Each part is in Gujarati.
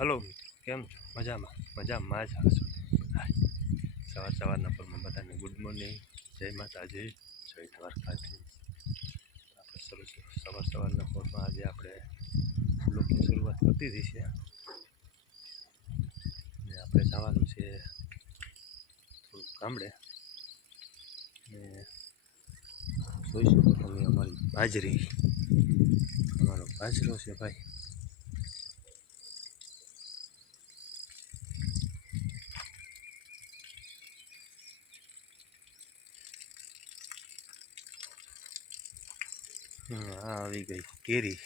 હલો, કેમ મજામાં? મજામાં જ હશો. સવારના પરમાં બધાને ગુડ મોર્નિંગ, જય માતાજી, જય દ્વારકાથી. આપણે સવારના પરમાં આજે આપણે બ્લોગની શરૂઆત કરતી હતી છે ને આપણે જવાનું છે થોડુંક ગામડે ને જોઈ શકો તમે અમારી બાજરી, અમારો બાજરો છે ભાઈ. આ આવી ગઈ કેરી.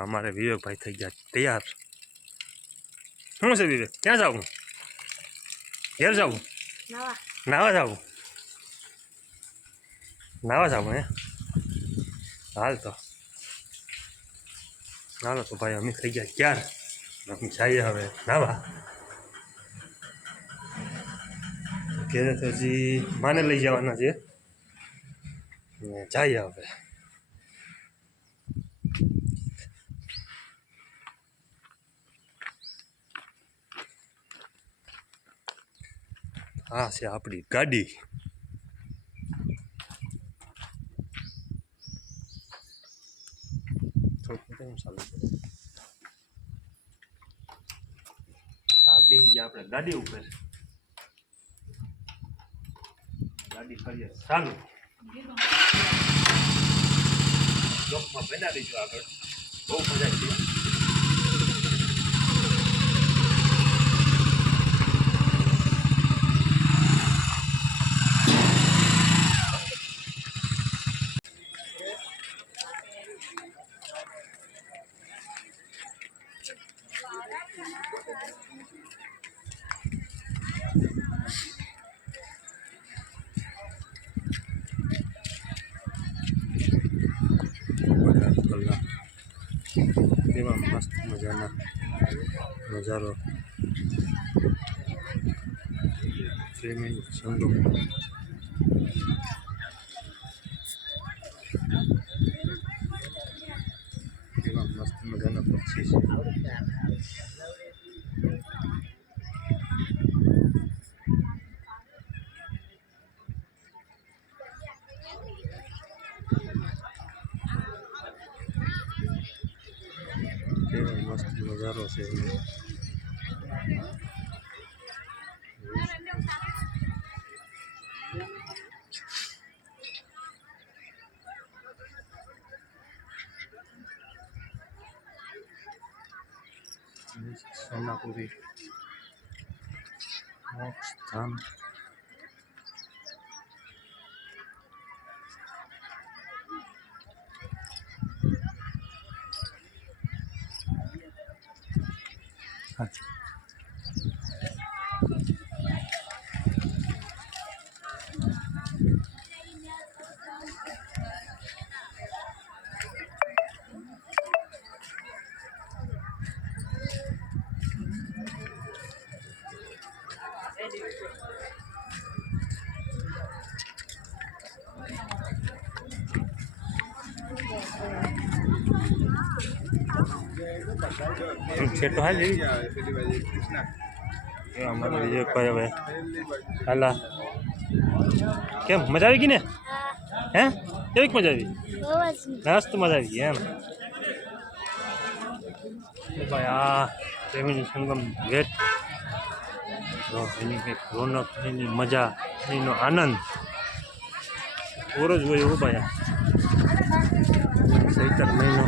અમારે વિવેકભાઈ થઈ ગયા તૈયાર. શું છે વિવેક, ક્યાં જાવું? ઘેર જાવું? નાવા જાવું? નાવા જાવું હે? હાલ તો હાલો તો ભાઈ, અમે થઈ ગયા ક્યાર, અમે જઈએ હવે નાવા. ઘેરે તો હજી માને લઈ જવાના છે, જઈએ હવે. આ છે આપણી ગાડી. બેસી ગયા આપણે ગાડી ઉપર. ગાડી ફરીએ ચાલુ. બ્લોકમાં બના દીધું આગળ, બહુ મજા છે. કેવા મસ્ત મજાના નજારો, પ્રેમી સંગમ. કેવા મસ્ત મજાના પક્ષી છે. કેવો મસ્ત નજારો છે. સોનાપુરી મોક્ષ ધામ. છેટો હાલ અમારે વિવેકભાઈ હવે હાલા. કેમ મજા આવી ગઈ ને? હે કેવીક મજા આવી? મસ્ત મજા આવી ગઈ એમ ભાઈ. આ પ્રેમીની સંગમ ભેટ, એની કંઈક રોનક, એની મજા, એનો આનંદ ઓર જ હોય. એવું ભાઈ ચૈતર મહિનો.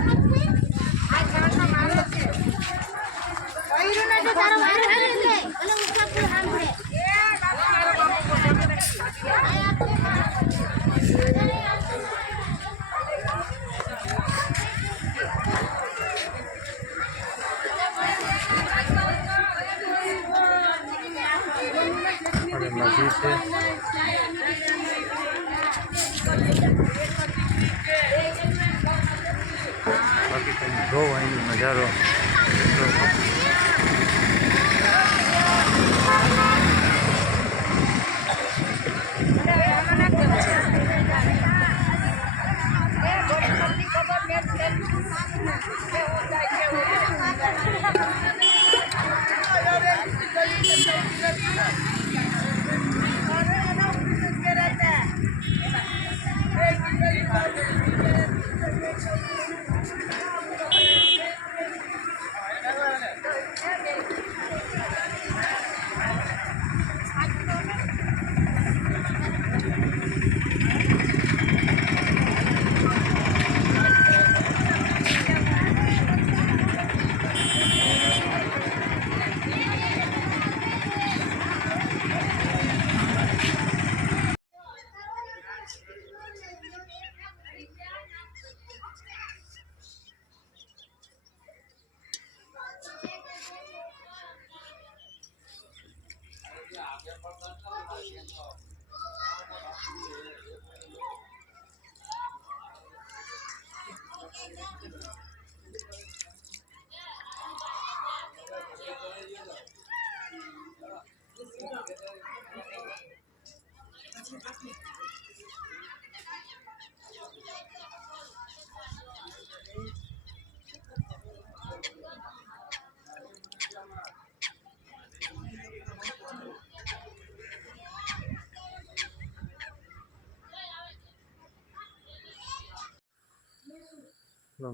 એમાં ઘી છે. બાકી તમે જોવો અહીંનો નજારો.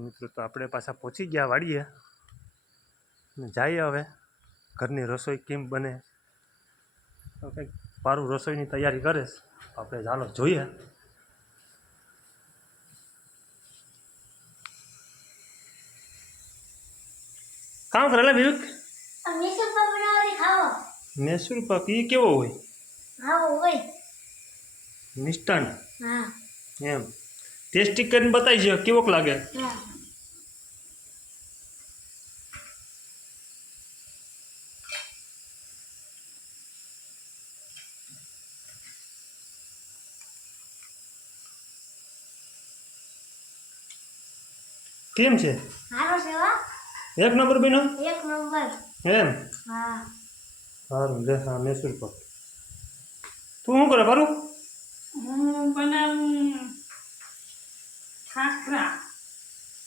મિત્રો તો આપણે પાછા પહોંચી ગયા વાડીએ ને જઈએ હવે ઘરની રસોઈ કેમ બને. કંઈક પારું રસોઈની તૈયારી કરે આપણે ચાલો જોઈએ. કામ કરેલા વિવેક? મૈસૂર પાક બનાવવાની ખાવો. મૈસૂર પાક એ કેવો હોય? હા હોય. મિષ્ટાન? હા એમ ટેસ્ટી કરીને બતાવી છે કેવોક લાગે? હા કેમ છે? સારો છે હો. એક નંબર બન્યો? એક નંબર. એમ? હા સારું લે. હા મૈસૂર પાક. તું શું કરે પારું? હું બનાવું ખાખરા.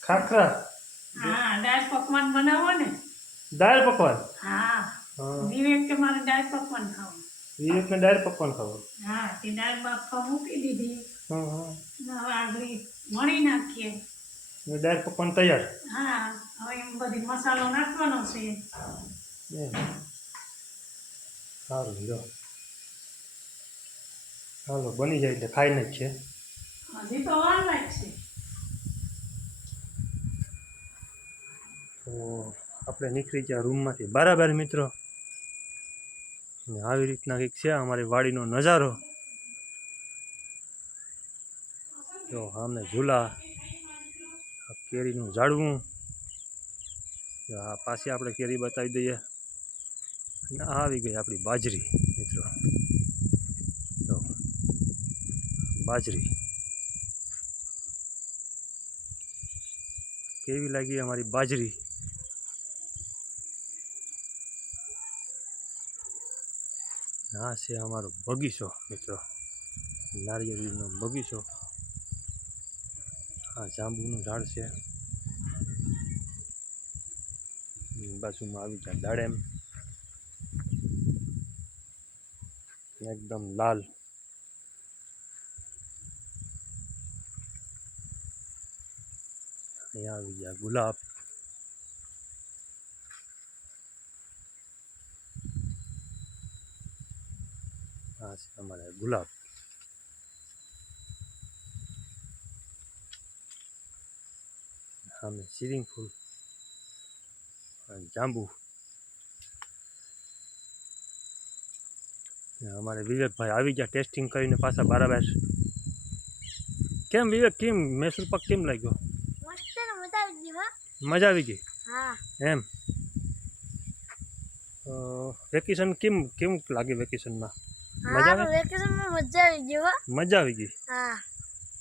ખાખરા? હા દાળ પકવાન બનાવો ને. દાળ પકવાન? હા હા વિવેક કે મારે દાળ પકવાન ખાવું. વિવેકને દાળ પકવાન ખાવું? હા તે દાળ બાફવા મૂકી દીધી. હા હા ને હવે આગળ વણી નાખીએ. દાળ પકવાન તૈયાર? હા હવે એમ બધી મસાલો નાખવાનો છે. એમ સારું લો. હાલો બની જાય એટલે ખાઈ નાખીએ. હજી તો વાર લાગશે. તો આપણે નીકળી ગયા રૂમમાંથી બરાબર મિત્રો. અને આવી રીતના કંઈક છે અમારી વાડીનો નજારો. જો સામે ઝૂલા, આ કેરીનું ઝાડવું, આ પાછી આપણે કેરી બતાવી દઈએ. અને આ આવી ગઈ આપણી બાજરી મિત્રો. જો બાજરી કેવી લાગી અમારી બાજરી? આ છે અમારો બગીચો મિત્રો, નારિયેળીનો બગીચો. આ જાંબુનું ઝાડ છે. બાજુમાં આવી જાય દાડેમ, એકદમ લાલ. અહીંયા આવી ગયા ગુલાબ. આ છે અમારે ગુલાબ. સામે શીરિંગ ફૂલ, જાંબુ. અમારે વિવેકભાઈ આવી ગયા ટેસ્ટિંગ કરીને પાછા બરાબર. કેમ વિવેક, કેમ મૈસૂર પાક કેમ લાગ્યો? મસ્ત ને મજા આવી ગઈ હો. મજા આવી ગઈ? હા એમ વેકેશન કેમ કેવું લાગે વેકેશનમાં? મજા હા આવે વેકેશનમાં મજા આવી ગઈ હો મજા આવી ગઈ હા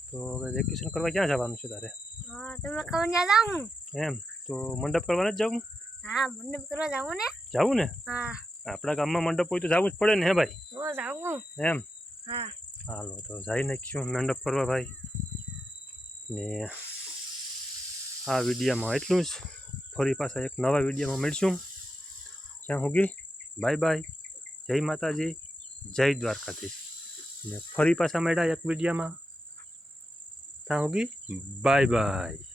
તો હવે વેકેશન કરવા ક્યાં જવાનું છે તારે હા તમે કહો ત્યાં જાઉં એમ તો મંડપ કરવા નથી જવું હા મંડપ કરવા જાઉં ને જવું ને હા આપણા ગામમાં મંડપ હોય તો જવું જ પડે ને હે ભાઈ તો જાઉં એમ હા હાલો તો જઈ નાખીશું મંડપ કરવા ભાઈ ને આ વિડીયોમાં એટલું જ ફરી પાછા એક નવા વિડીયોમાં મળીશું ત્યાં સુધી બાય બાય જય માતાજી જય દ્વારકાધીશ ને ફરી પાછા મળ્યા એક વિડીયોમાં ત્યાં સુધી બાય બાય